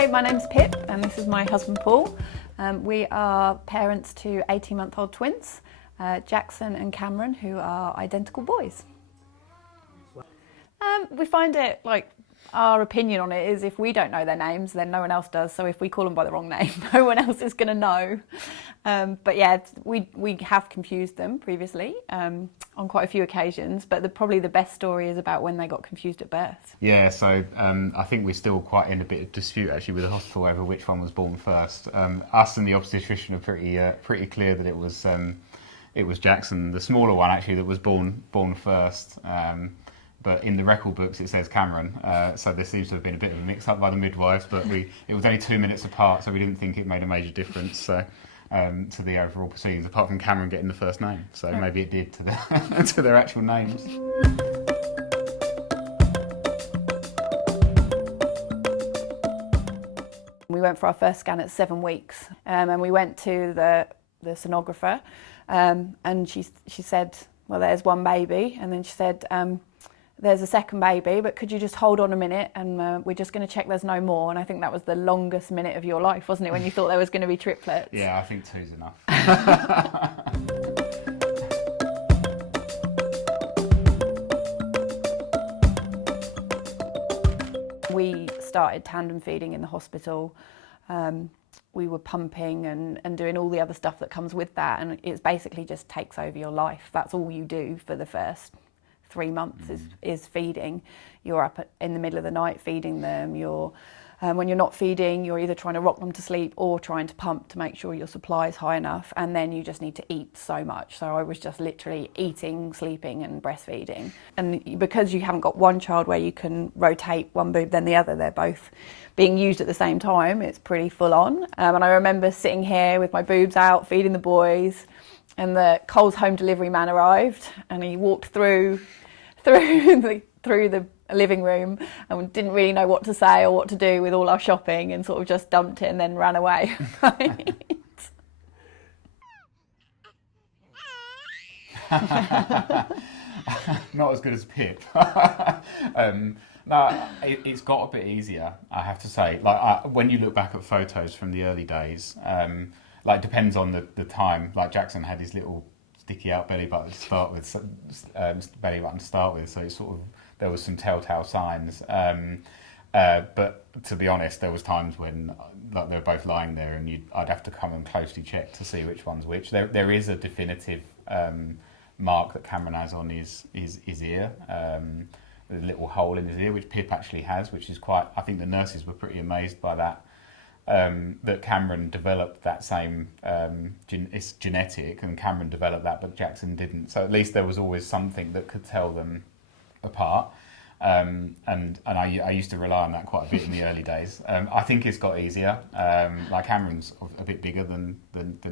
Hi, my name's Pip and this is my husband Paul. We are parents to 18-month-old twins, Jackson and Cameron, who are identical boys. We find it like our opinion on it is if we don't know their names, then no one else does. So if we call them by the wrong name, no one else is going to know. But yeah, we have confused them previously on quite a few occasions. But probably the best story is about when they got confused at birth. Yeah, so I think we're still quite in a bit of dispute actually with the hospital over which one was born first. Us and the obstetrician are pretty clear that it was Jackson, the smaller one actually, that was born first. But in the record books it says Cameron, so there seems to have been a bit of a mix-up by the midwives, but it was only 2 minutes apart, so we didn't think it made a major difference to the overall proceedings, apart from Cameron getting the first name. So maybe it did to, to their actual names. We went for our first scan at 7 weeks, and we went to the sonographer, and she said, well, there's one baby, and then she said, there's a second baby, but could you just hold on a minute and we're just going to check there's no more. And I think that was the longest minute of your life, wasn't it, when you thought there was going to be triplets? Yeah, I think 2's enough. We started tandem feeding in the hospital. We were pumping and doing all the other stuff that comes with that, and it basically just takes over your life. That's all you do for the first 3 months is feeding. You're up in the middle of the night feeding them. When you're not feeding, you're either trying to rock them to sleep or trying to pump to make sure your supply is high enough, and then you just need to eat so much. So I was just literally eating, sleeping and breastfeeding. And because you haven't got one child where you can rotate one boob then the other, they're both being used at the same time, it's pretty full on. And I remember sitting here with my boobs out, feeding the boys, and the Coles home delivery man arrived, and he walked through the living room and didn't really know what to say or what to do with all our shopping, and sort of just dumped it and then ran away. Not as good as Pip. No, it's got a bit easier, I have to say. Like when you look back at photos from the early days, like depends on the time. Like Jackson had his little sticky out belly button to start with, so it's sort of there was some telltale signs. But to be honest, there was times when like they were both lying there, and I'd have to come and closely check to see which one's which. There is a definitive mark that Cameron has on his ear. A little hole in his ear, which Pip actually has, which is quite. I think the nurses were pretty amazed by that. That Cameron developed that same. It's genetic, and Cameron developed that, but Jackson didn't. So at least there was always something that could tell them apart. And I used to rely on that quite a bit in the early days. I think it's got easier. Like Cameron's a bit bigger than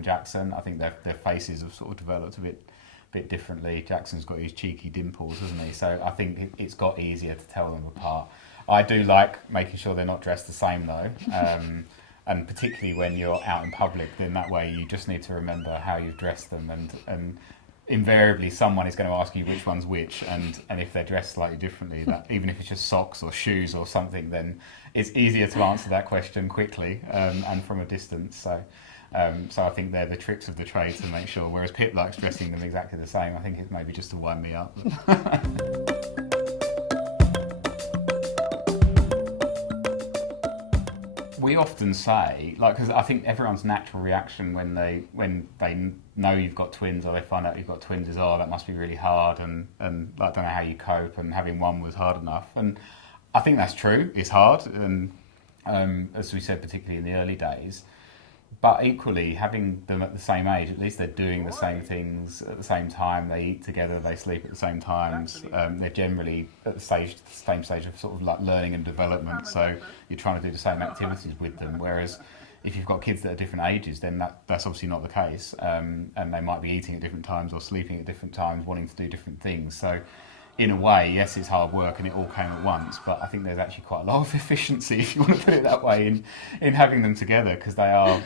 Jackson. I think their faces have sort of developed a bit differently. Jackson's got his cheeky dimples, hasn't he? So I think it's got easier to tell them apart. I do like making sure they're not dressed the same though, and particularly when you're out in public, then that way you just need to remember how you've dressed them, and invariably someone is going to ask you which one's which, and if they're dressed slightly differently, that even if it's just socks or shoes or something, then it's easier to answer that question quickly and from a distance. So I think they're the tricks of the trade to make sure, whereas Pip likes dressing them exactly the same. I think it's maybe just to wind me up. We often say, like, because I think everyone's natural reaction when they know you've got twins or they find out you've got twins is, oh, that must be really hard, and I don't know how you cope, and having one was hard enough. And I think that's true, it's hard, and as we said, particularly in the early days. But equally, having them at the same age, at least they're doing the same things at the same time. They eat together, they sleep at the same times. They're generally at the same stage of sort of like learning and development. So you're trying to do the same activities with them. Whereas if you've got kids that are different ages, then that's obviously not the case. And they might be eating at different times or sleeping at different times, wanting to do different things. So in a way, yes, it's hard work and it all came at once, but I think there's actually quite a lot of efficiency, if you want to put it that way, in having them together, because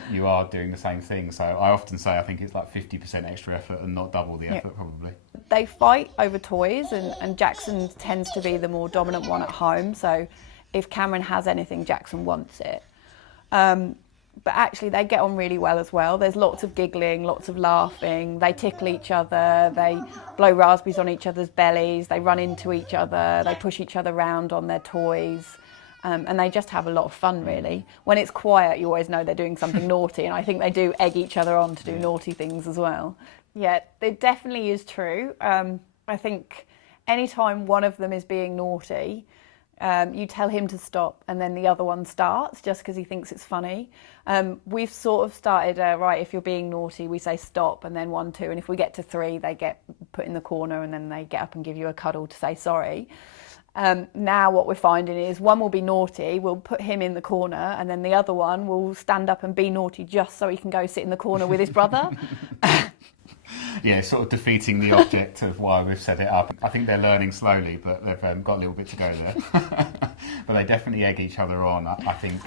you are doing the same thing. So I often say I think it's like 50% extra effort and not double the effort, probably. They fight over toys, and Jackson tends to be the more dominant one at home. So if Cameron has anything, Jackson wants it. But actually they get on really well as well. There's lots of giggling, lots of laughing. They tickle each other, they blow raspberries on each other's bellies, they run into each other, they push each other around on their toys. And they just have a lot of fun, really. When it's quiet, you always know they're doing something naughty, and I think they do egg each other on to do naughty things as well. Yeah, it definitely is true. I think anytime one of them is being naughty, you tell him to stop and then the other one starts just because he thinks it's funny. We've sort of started, right, if you're being naughty, we say stop and then 1, 2, and if we get to 3, they get put in the corner and then they get up and give you a cuddle to say sorry. Now what we're finding is one will be naughty, we'll put him in the corner, and then the other one will stand up and be naughty just so he can go sit in the corner with his brother. Yeah, sort of defeating the object of why we've set it up. I think they're learning slowly, but they've got a little bit to go there. But they definitely egg each other on. I think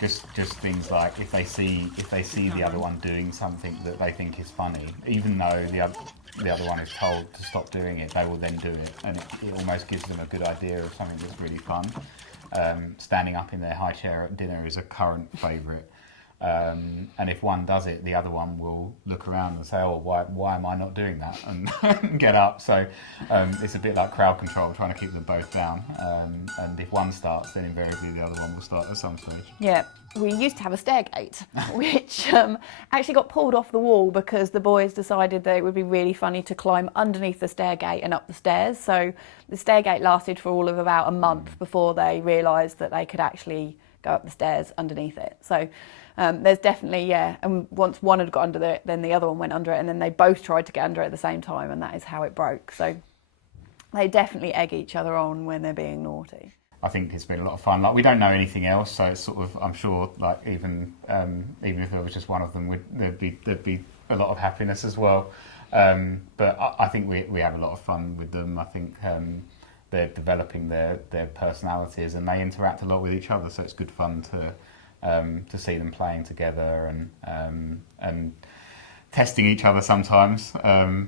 just things like if they see the other one doing something that they think is funny, even though the other one is told to stop doing it, they will then do it, and it almost gives them a good idea of something that's really fun. Standing up in their high chair at dinner is a current favourite. And if one does it, the other one will look around and say, oh, why am I not doing that? And get up. So it's a bit like crowd control, trying to keep them both down. And if one starts, then invariably the other one will start at some stage. Yeah, we used to have a stair gate, which actually got pulled off the wall because the boys decided that it would be really funny to climb underneath the stair gate and up the stairs. So the stair gate lasted for all of about a month before they realised that they could actually go up the stairs underneath it. So there's definitely, yeah, and once one had got under it, then the other one went under it, and then they both tried to get under it at the same time, and that is how it broke. So they definitely egg each other on when they're being naughty. I think it's been a lot of fun. Like, we don't know anything else, so it's sort of, I'm sure, like even if there was just one of them, there'd be a lot of happiness as well. But I think we have a lot of fun with them. I think they're developing their personalities, and they interact a lot with each other, so it's good fun to see them playing together and testing each other sometimes.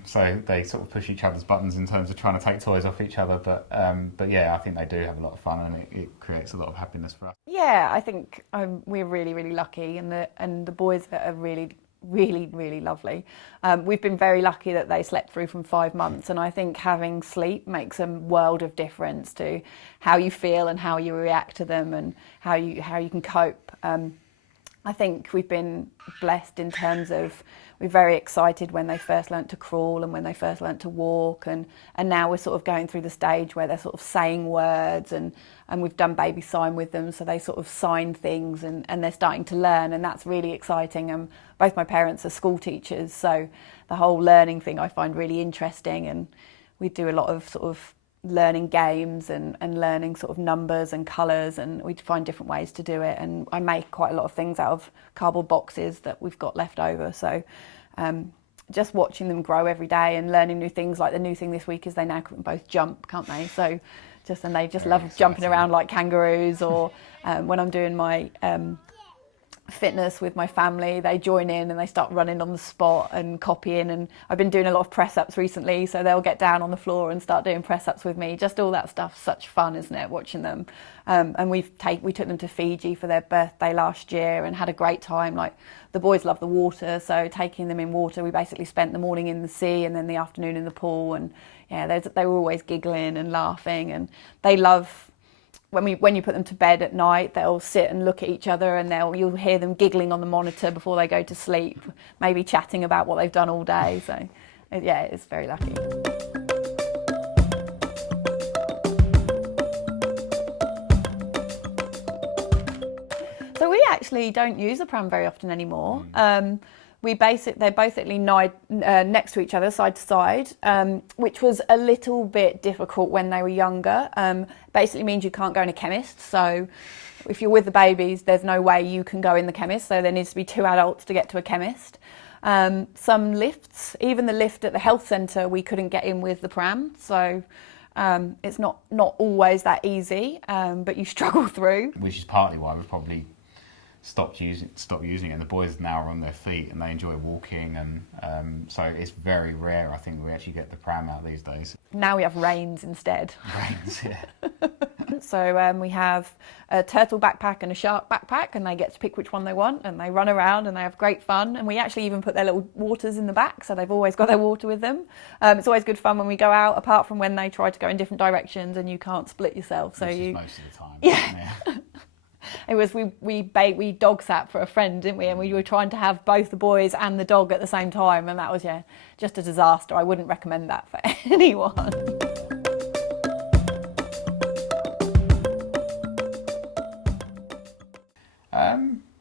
So they sort of push each other's buttons in terms of trying to take toys off each other. But yeah, I think they do have a lot of fun, and it creates a lot of happiness for us. Yeah, I think we're really, really lucky, and the boys are really, really, really lovely. We've been very lucky that they slept through from 5 months, and I think having sleep makes a world of difference to how you feel and how you react to them and how you can cope. I think we've been blessed in terms of we're very excited when they first learnt to crawl and when they first learnt to walk, and now we're sort of going through the stage where they're sort of saying words, and we've done baby sign with them, so they sort of sign things and they're starting to learn, and that's really exciting. Both my parents are school teachers, so the whole learning thing I find really interesting, and we do a lot of sort of learning games and learning sort of numbers and colours, and we find different ways to do it, and I make quite a lot of things out of cardboard boxes that we've got left over, so just watching them grow every day and learning new things. Like the new thing this week is they now can both jump, can't they? So they just love jumping around like kangaroos, or when I'm doing my fitness with my family, they join in and they start running on the spot and copying, and I've been doing a lot of press-ups recently, so they'll get down on the floor and start doing press-ups with me. Just all that stuff, such fun, isn't it, watching them? And we took them to Fiji for their birthday last year and had a great time. Like, the boys love the water, so taking them in water, we basically spent the morning in the sea and then the afternoon in the pool, and yeah, they were always giggling and laughing, and they love when you put them to bed at night, they'll sit and look at each other, and you'll hear them giggling on the monitor before they go to sleep, maybe chatting about what they've done all day. So yeah, it's very lucky. So we actually don't use the pram very often anymore. They're basically next to each other, side to side, which was a little bit difficult when they were younger. Basically means you can't go in a chemist. So if you're with the babies, there's no way you can go in the chemist. So there needs to be 2 adults to get to a chemist. Some lifts, even the lift at the health centre, we couldn't get in with the pram. So it's not always that easy, but you struggle through. Which is partly why we've probably stopped using it, and the boys now are on their feet and they enjoy walking, and so it's very rare, I think, we actually get the pram out these days. Now we have reins instead. Reins, yeah. environments. So we have a turtle backpack and a shark backpack, and they get to pick which one they want, and they run around and they have great fun. And we actually even put their little waters in the back, so they've always got their water with them. It's always good fun when we go out, apart from when they try to go in different directions and you can't split yourself. So Which you is most of the time. Yeah. It was we dog sat for a friend, didn't we? And we were trying to have both the boys and the dog at the same time, and that was just a disaster. I wouldn't recommend that for anyone.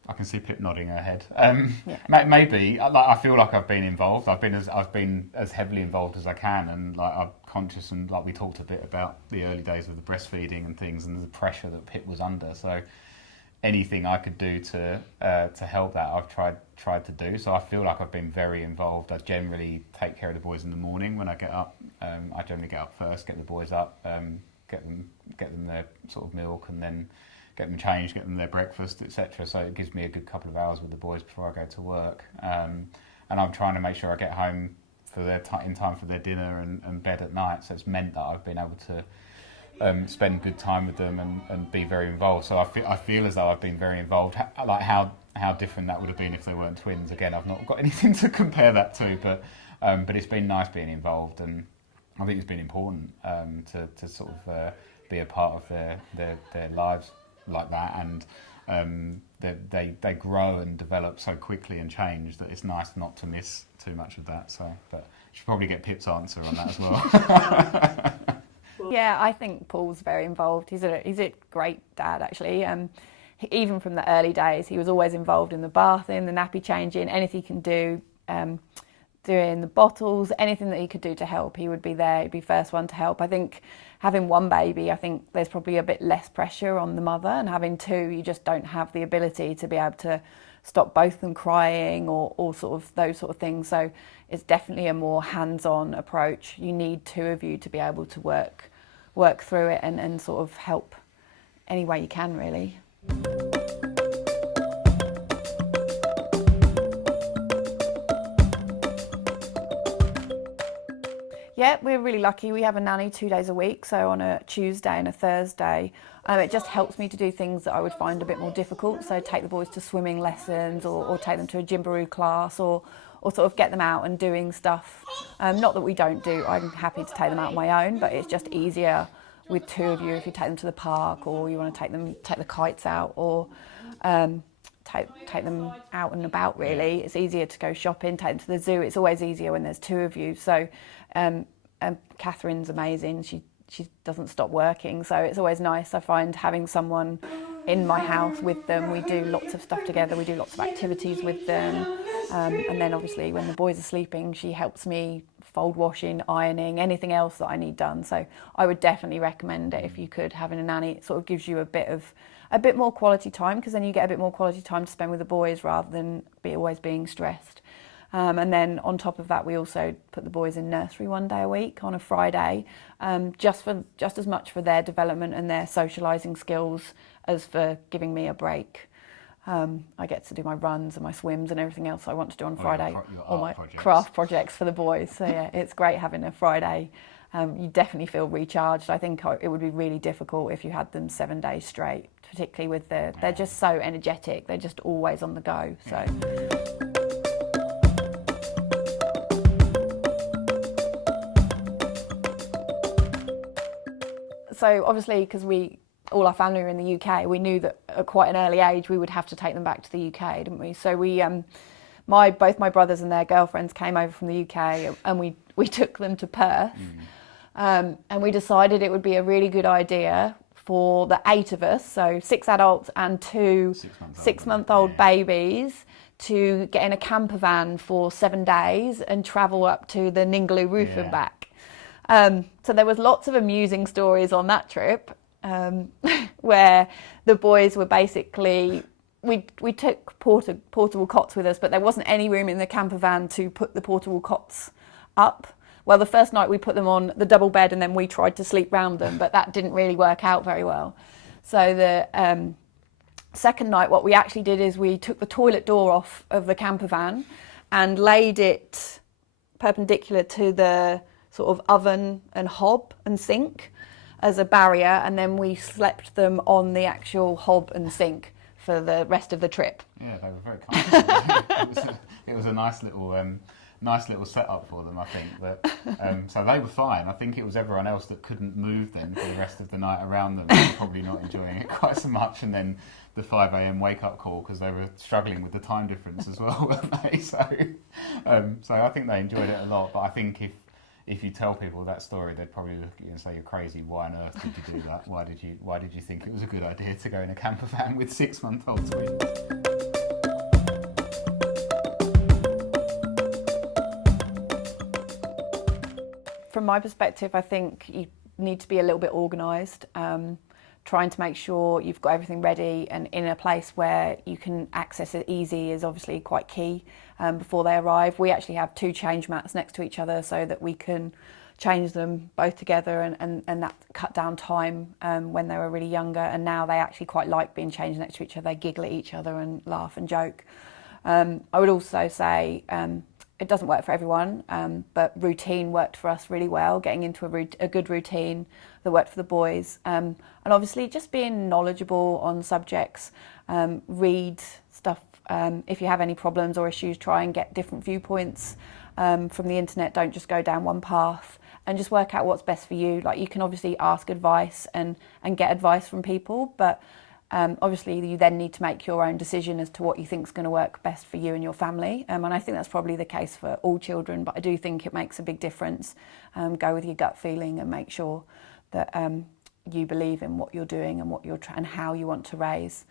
I can see Pip nodding her head. Yeah. Maybe I feel like I've been involved. I've been as heavily involved as I can, and like I'm conscious, and like we talked a bit about the early days of the breastfeeding and things, and the pressure that Pip was under. So anything I could do to help that, I've tried to do. So I feel like I've been very involved. I generally take care of the boys in the morning when I get up. I generally get up first, get the boys up, get them their sort of milk, and then get them changed, get them their breakfast, etc. So it gives me a good couple of hours with the boys before I go to work. And I'm trying to make sure I get home for in time for their dinner and bed at night. So it's meant that I've been able to spend good time with them and be very involved. So I feel as though I've been very involved. Like how different that would have been if they weren't twins. Again, I've not got anything to compare that to, but it's been nice being involved, and I think it's been important to sort of be a part of their lives like that, and they grow and develop so quickly and change that it's nice not to miss too much of that. So, but you should probably get Pip's answer on that as well. Yeah, I think Paul's very involved. He's a great dad, actually. Even from the early days, he was always involved in the bathing, the nappy changing, anything he can do, doing the bottles, anything that he could do to help, he would be there. He'd be first one to help. I think having one baby, I think there's probably a bit less pressure on the mother, and having two, you just don't have the ability to be able to stop both of them crying or sort of those sort of things. So it's definitely a more hands-on approach. You need two of you to be able to work through it and sort of help any way you can, really. Yeah, we're really lucky. We have a nanny 2 days a week, so on a Tuesday and a Thursday. It just helps me to do things that I would find a bit more difficult. So take the boys to swimming lessons, or take them to a gymboree class, or sort of get them out and doing stuff. Not that we don't do, I'm happy to take them out on my own, but it's just easier with two of you if you take them to the park, or you want to take the kites out, or take them out and about, really. It's easier to go shopping, take them to the zoo. It's always easier when there's two of you. So Catherine's amazing. She doesn't stop working, so it's always nice, I find, having someone in my house with them. We do lots of stuff together. We do lots of activities with them. And then obviously when the boys are sleeping, she helps me fold washing, ironing, anything else that I need done. So I would definitely recommend it if you could, having a nanny. It sort of gives you a bit more quality time, because then you get a bit more quality time to spend with the boys rather than always being stressed. And then on top of that, we also put the boys in nursery 1 day a week on a Friday, just as much for their development and their socialising skills as for giving me a break. I get to do my runs and my swims and everything else I want to do on Friday, all my craft projects for the boys. So yeah, it's great having a Friday. You definitely feel recharged. I think it would be really difficult if you had them 7 days straight, particularly with they're just so energetic. They're just always on the go. So. So obviously, because all our family are in the UK, we knew that at quite an early age we would have to take them back to the UK, didn't we? So we, both my brothers and their girlfriends came over from the UK, and we took them to Perth, and we decided it would be a really good idea for the 8 of us, so 6 adults and 2 six-month-old babies, to get in a camper van for 7 days and travel up to the Ningaloo Roof and back. So there was lots of amusing stories on that trip, where the boys were basically, we took portable cots with us, but there wasn't any room in the camper van to put the portable cots up. Well, the first night we put them on the double bed, and then we tried to sleep round them, but that didn't really work out very well. So the second night, what we actually did is we took the toilet door off of the camper van and laid it perpendicular to the sort of oven and hob and sink, as a barrier, and then we slept them on the actual hob and sink for the rest of the trip. Yeah, they were very comfortable. It was a nice little setup for them, I think. But so they were fine. I think it was everyone else that couldn't move them for the rest of the night around them. They were probably not enjoying it quite so much. And then the 5 a.m. wake up call, because they were struggling with the time difference as well, weren't they? So I think they enjoyed it a lot. But I think if you tell people that story, they'd probably look at you and say, "You're crazy. Why on earth did you do that? Why did you think it was a good idea to go in a camper van with 6-month-old twins?" From my perspective, I think you need to be a little bit organised, trying to make sure you've got everything ready and in a place where you can access it easy is obviously quite key before they arrive. We actually have 2 change mats next to each other so that we can change them both together, and that cut down time when they were really younger, and now they actually quite like being changed next to each other. They giggle at each other and laugh and joke. I would also say it doesn't work for everyone, but routine worked for us really well, getting into a good routine that worked for the boys. And obviously just being knowledgeable on subjects, read stuff. If you have any problems or issues, try and get different viewpoints from the internet. Don't just go down one path, and just work out what's best for you. Like, you can obviously ask advice and get advice from people, but obviously you then need to make your own decision as to what you think is going to work best for you and your family, and I think that's probably the case for all children, but I do think it makes a big difference. Go with your gut feeling and make sure that you believe in what you're doing and and how you want to raise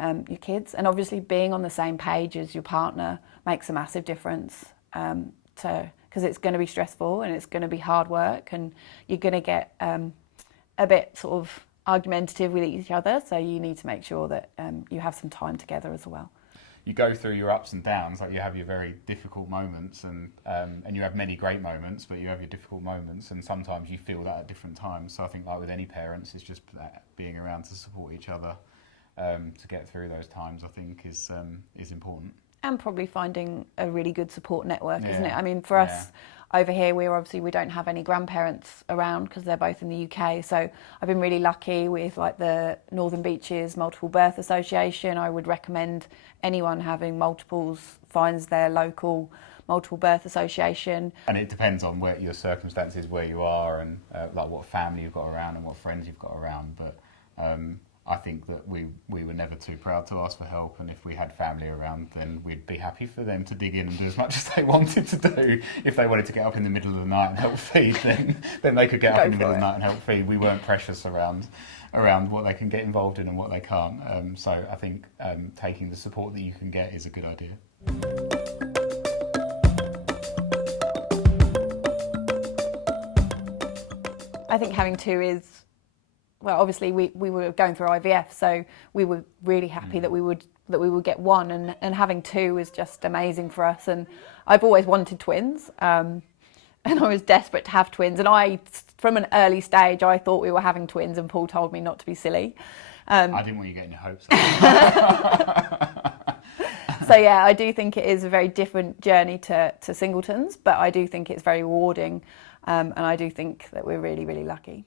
your kids. And obviously being on the same page as your partner makes a massive difference, because it's going to be stressful and it's going to be hard work, and you're going to get a bit sort of argumentative with each other, so you need to make sure that you have some time together as well. You go through your ups and downs, like you have your very difficult moments, and you have many great moments, but you have your difficult moments, and sometimes you feel that at different times. So I think, like with any parents, it's just that being around to support each other to get through those times, I think is important. And probably finding a really good support network, isn't it? I mean, for us over here, we don't have any grandparents around because they're both in the UK. So I've been really lucky with like the Northern Beaches Multiple Birth Association. I would recommend anyone having multiples finds their local multiple birth association. And it depends on where your circumstances, where you are, and like what family you've got around and what friends you've got around. But I think that we were never too proud to ask for help, and if we had family around, then we'd be happy for them to dig in and do as much as they wanted to do. If they wanted to get up in the middle of the night and help feed, then they could get up in the middle of the night and help feed. We weren't precious around what they can get involved in and what they can't. So I think taking the support that you can get is a good idea. I think having 2 is, well, obviously we were going through IVF, so we were really happy that we would get 1, and having 2 was just amazing for us. And I've always wanted twins, and I was desperate to have twins. And from an early stage, I thought we were having twins, and Paul told me not to be silly. I didn't want you getting your hopes up. So yeah, I do think it is a very different journey to singletons, but I do think it's very rewarding, and I do think that we're really, really lucky.